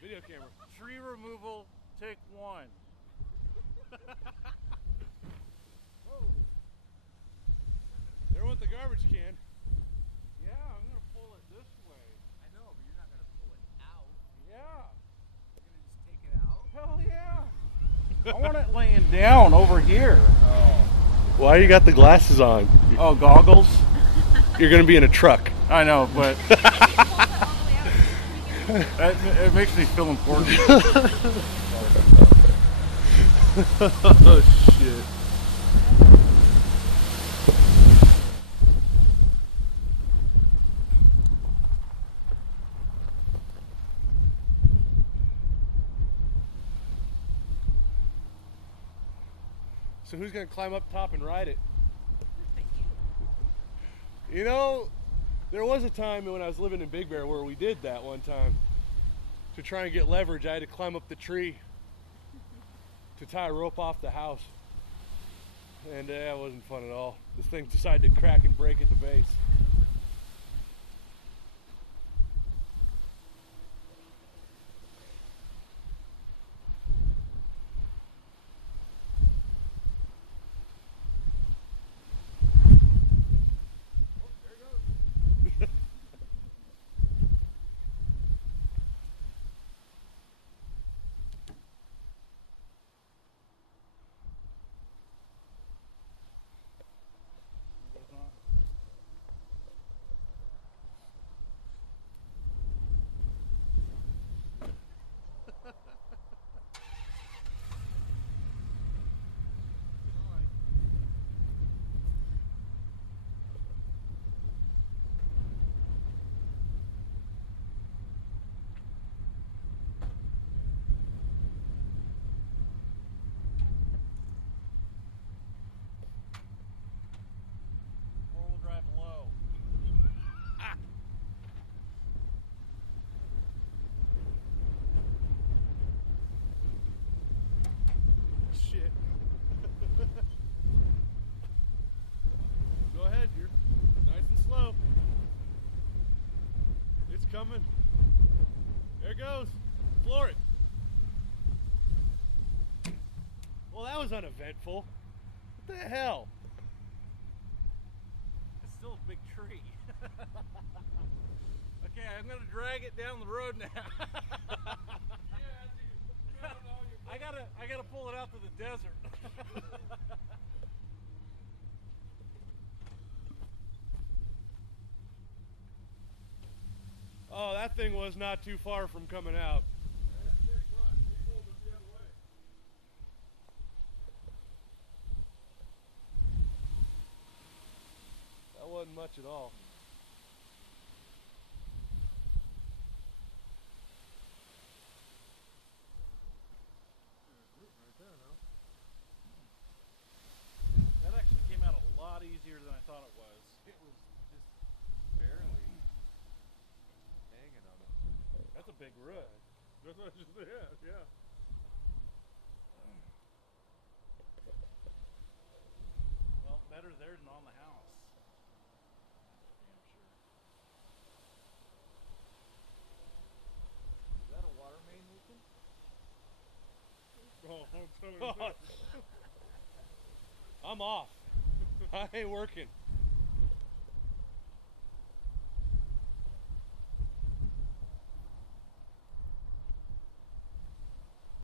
Video camera. Tree removal, take 1. Whoa. There went the garbage can. Yeah, I'm gonna pull it this way. I know, but you're not gonna pull it out. Yeah. You're gonna just take it out. Hell yeah. I want it laying down over here. Oh. Why you got the glasses on? Oh, goggles? You're gonna be in a truck. I know, but it makes me feel important. Oh shit. So who's gonna climb up top and ride it? You know, there was a time when I was living in Big Bear where we did that one time. To try and get leverage, I had to climb up the tree to tie a rope off the house. And that wasn't fun at all. This thing decided to crack and break at the base. Four-wheel drive low. Shit. Go ahead, you're nice and slow. It's coming. There it goes. Floor it. Well, that was uneventful. What the hell? It's still a big tree. Okay, I'm gonna drag it down the road now. I gotta pull it out to the desert. Oh, that thing was not too far from coming out. That wasn't much at all. That actually came out a lot easier than I thought it was. It was just barely hanging on it. That's a big root. That's what I just said, yeah. Well, better there than on the house. Damn sure. Is that a water main leaking? Oh, I'm off. I ain't working.